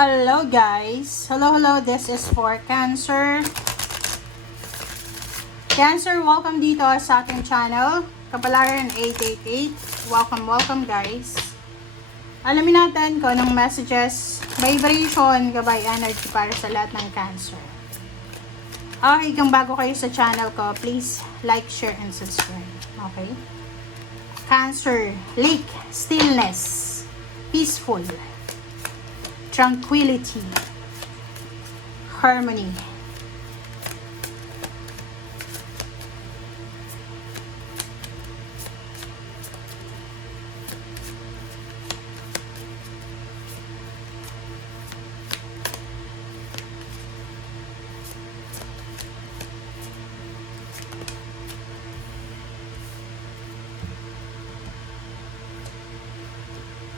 Hello guys! Hello, this is for Cancer. Cancer, welcome dito sa ating channel. Kapalaran 888. Welcome guys. Alamin natin kung anong messages, vibration, gabay energy para sa lahat ng Cancer. Okay, kung bago kayo sa channel ko, please like, share, and subscribe. Okay? Cancer, lake, stillness, peaceful, tranquility, harmony.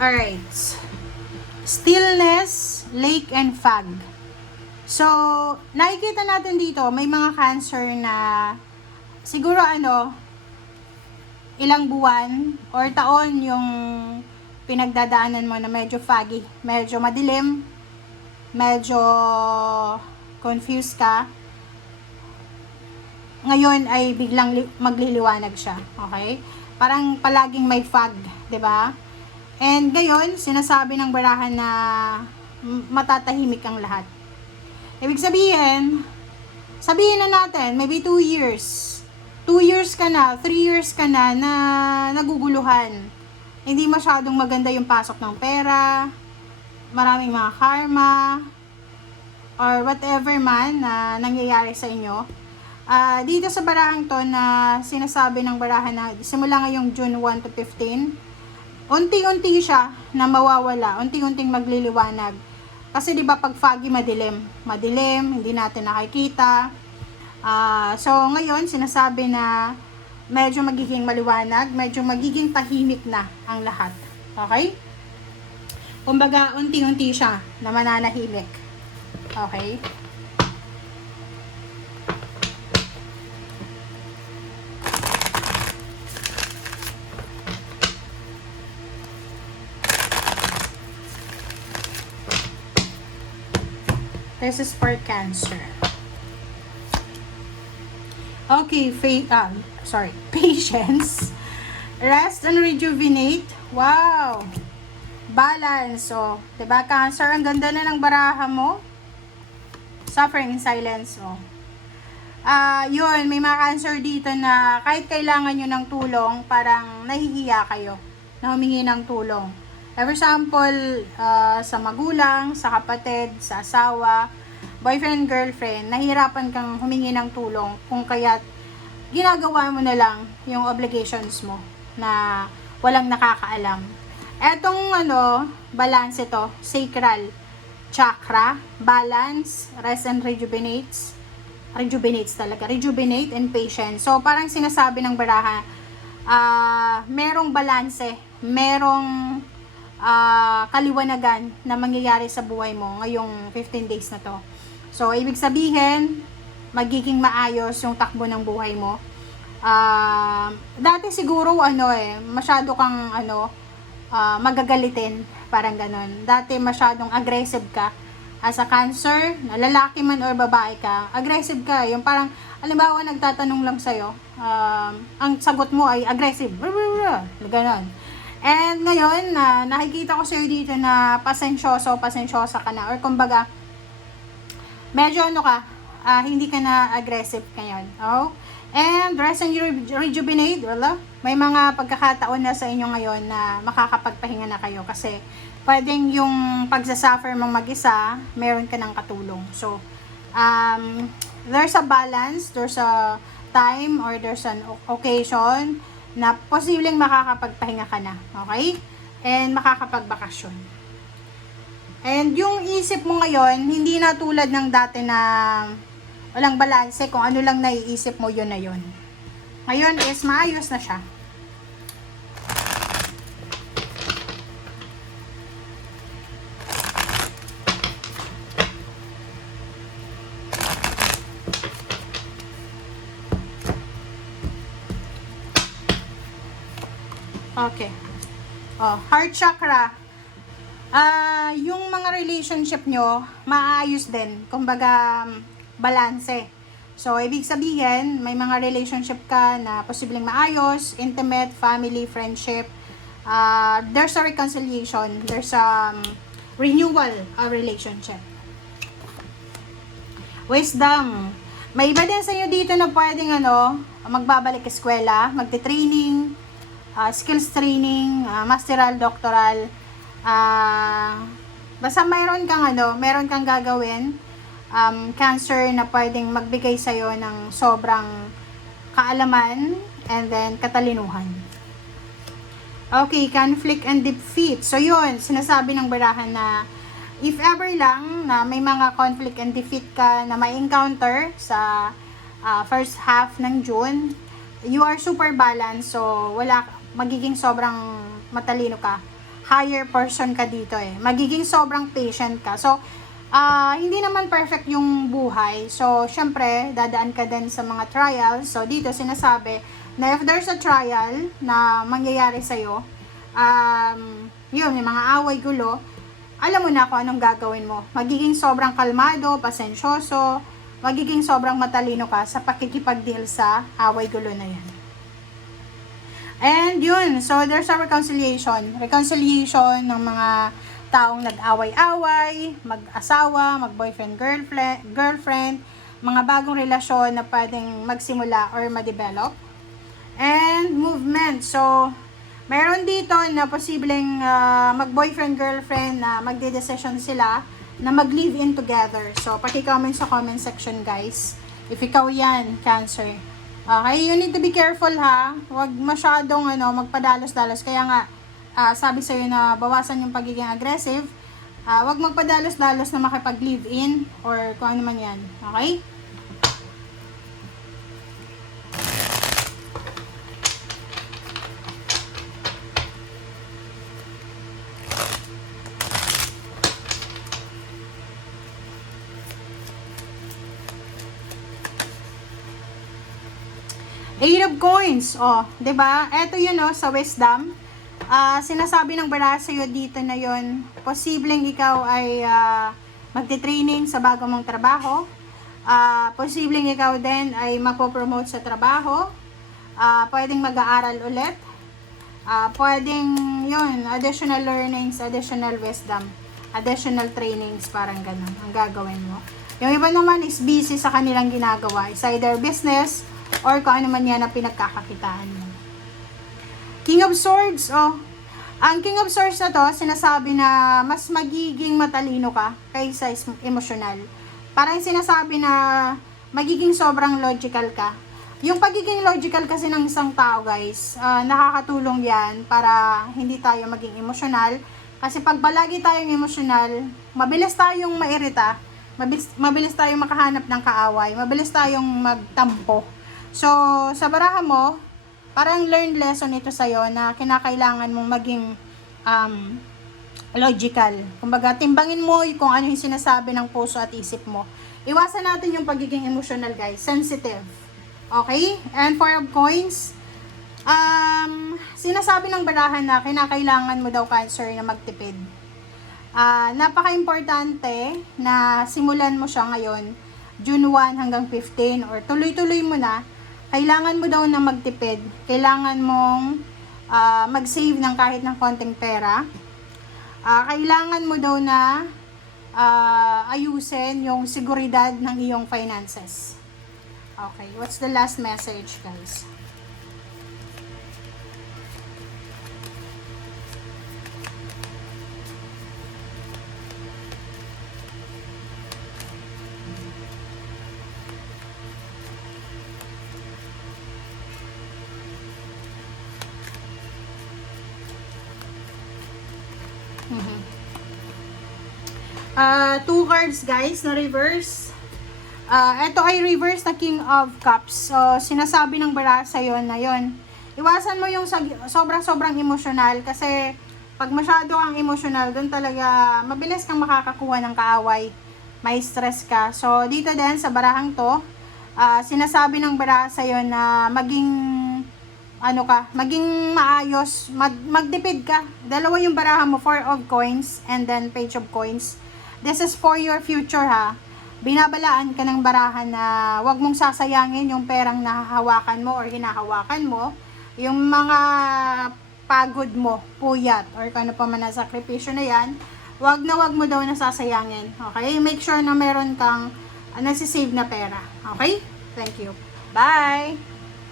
Alright. Stillness, lake, and fog. So, nakikita natin dito, may mga Cancer na siguro ilang buwan or taon yung pinagdadaanan mo na medyo foggy, medyo madilim, medyo confused ka. Ngayon ay biglang magliliwanag siya, okay? Parang palaging may fog, 'di ba? And ngayon, sinasabi ng barahan na matatahimik ang lahat. Ibig sabihin na natin, maybe 2 years. 2 years ka na, 3 years ka na naguguluhan. Hindi masyadong maganda yung pasok ng pera, maraming mga karma, or whatever man na nangyayari sa inyo. Dito sa barahang to na sinasabi ng barahan na simula ngayong June 1 to 15, unti-unti siya na mawawala, unti-unting magliliwanag. Kasi 'di ba pag foggy madilim, hindi natin nakikita. So ngayon sinasabi na medyo magiging maliwanag, medyo magiging tahimik na ang lahat. Okay? Kumbaga unti-unti siya na mananahimik. Okay? This is for Cancer. Okay, patience. Rest and rejuvenate. Wow! Balance. So, diba Cancer? Ang ganda na ng baraha mo. Suffering in silence. Oh. Yun, may mga Cancer dito na kahit kailangan nyo ng tulong, parang nahihiya kayo na humingi ng tulong. For example, sa magulang, sa kapatid, sa asawa, boyfriend, girlfriend, nahihirapan kang humingi ng tulong kung kaya't ginagawa mo na lang yung obligations mo na walang nakakaalam. Etong balance ito, sacral chakra, balance, rest and rejuvenate and patience. So, parang sinasabi ng baraha, merong balanse, merong kaliwanagan na mangyayari sa buhay mo ngayong 15 days na to. So, ibig sabihin, magiging maayos yung takbo ng buhay mo. Dati siguro, masyado kang, magagalitin, parang ganon. Dati masyadong aggressive ka. As a Cancer, na lalaki man or babae ka, aggressive ka. Yung parang, halimbawa, nagtatanong lang sa'yo, ang sagot mo ay aggressive. Ganon. And ngayon, nakikita ko sa'yo dito na pasensyosa ka na. Or kumbaga, medyo hindi ka na aggressive ngayon. Oh? And rest and rejuvenate. Wala? May mga pagkakataon na sa inyo ngayon na makakapagpahinga na kayo. Kasi pwedeng yung pagsasuffer mong mag-isa, meron ka ng katulong. So, there's a balance, there's a time, or there's an occasion na posibleng makakapagpahinga ka na, okay? And makakapagbakasyon. And yung isip mo ngayon, hindi na tulad ng dati na walang balanse, kung ano lang naiisip mo, yun na yun. Ngayon is maayos na siya. Okay. Heart chakra. Yung mga relationship nyo, maayos din. Kumbaga, balanse. So, ibig sabihin, may mga relationship ka na posibleng maayos, intimate, family, friendship. There's a reconciliation. There's a renewal of relationship. Wisdom. May iba din sa inyo dito na pwedeng magbabalik eskwela, magte-training, skills training, masteral, doctoral. Basta meron kang gagawin, cancer na pwedeng magbigay sa'yo ng sobrang kaalaman and then katalinuhan. Okay, conflict and defeat. So yun, sinasabi ng barahan na if ever lang na may mga conflict and defeat ka na may encounter sa first half ng June, you are super balanced, so magiging sobrang matalino ka. Higher person ka dito Magiging sobrang patient ka. So, hindi naman perfect yung buhay. So, syempre, dadaan ka din sa mga trials. So, dito sinasabi na if there's a trial na mangyayari sa'yo, yun, may mga away, gulo, alam mo na kung anong gagawin mo. Magiging sobrang kalmado, pasensyoso, magiging sobrang matalino ka sa pakikipag-deal sa away, gulo na yan. And yun, so there's a reconciliation. Reconciliation ng mga taong nag-away-away, mag-asawa, mag-boyfriend, girlfriend, mga bagong relasyon na pwedeng magsimula or ma-develop. And movement. So, meron dito na posibleng mag-boyfriend, girlfriend na magde-decision sila na mag-live-in together. So, paki-comment sa comment section, guys. If ikaw yan, Cancer. Okay, you need to be careful ha. Huwag masyadong magpadalos-dalos. Kaya nga, sabi sa'yo na bawasan yung pagiging aggressive. Huwag magpadalos-dalos na makipag-live-in or kung ano man yan. Okay? Eight of Coins. Oh, 'di ba? Ito 'yun sa wisdom. Sinasabi ng baraha sa iyo dito na 'yon, posibleng ikaw ay magte-training sa bago mong trabaho. Posibleng ikaw din ay mapopromote sa trabaho. Pwedeng mag-aaral ulit. Pwedeng 'yun, additional learnings, additional wisdom, additional trainings, parang ganun ang gagawin mo. Yung iba naman is busy sa kanilang ginagawa. It's either business or kung ano man yan na pinagkakakitaan mo. King of Swords, ang King of Swords na to, sinasabi na mas magiging matalino ka kaysa emosyonal. Parang sinasabi na magiging sobrang logical ka. Yung pagiging logical kasi ng isang tao, guys, nakakatulong yan para hindi tayo maging emosyonal. Kasi pag palagi tayong emosyonal, mabilis tayong mairita, mabilis tayong makahanap ng kaaway, mabilis tayong magtampo. So, sa baraha mo, parang learned lesson ito sa'yo na kinakailangan mong maging logical. Kumbaga, timbangin mo kung ano yung sinasabi ng puso at isip mo. Iwasan natin yung pagiging emotional, guys. Sensitive. Okay? And 4 of Coins, sinasabi ng barahan na kinakailangan mo daw, Cancer, na magtipid. Napaka-importante na simulan mo siya ngayon, June 1 hanggang 15, or tuloy-tuloy mo na. Kailangan mo daw na magtipid. Kailangan mong mag-save ng kahit ng konting pera. Kailangan mo daw na ayusin yung seguridad ng iyong finances. Okay, what's the last message, guys? Two cards, guys, na reverse. Ito ay reverse na King of Cups. So, sinasabi ng baraha sa'yo na yon. Iwasan mo yung sobrang emosyonal kasi pag masyado kang emosyonal, doon talaga mabilis kang makakakuha ng kaaway. May stress ka. So, dito din sa barahang to, sinasabi ng baraha sa'yo na maging ano ka, maging maayos, magtipid ka. Dalawa yung baraha mo, 4 of coins and then page of coins. This is for your future ha. Binabalaan ka ng barahan na wag mong sasayangin yung perang nahahawakan mo or hinahawakan mo. Yung mga pagod mo, puyat, or kung ano pa man na sakripisyo na yan, wag mo daw na sasayangin. Okay? Make sure na meron kang nasisave na pera. Okay? Thank you. Bye!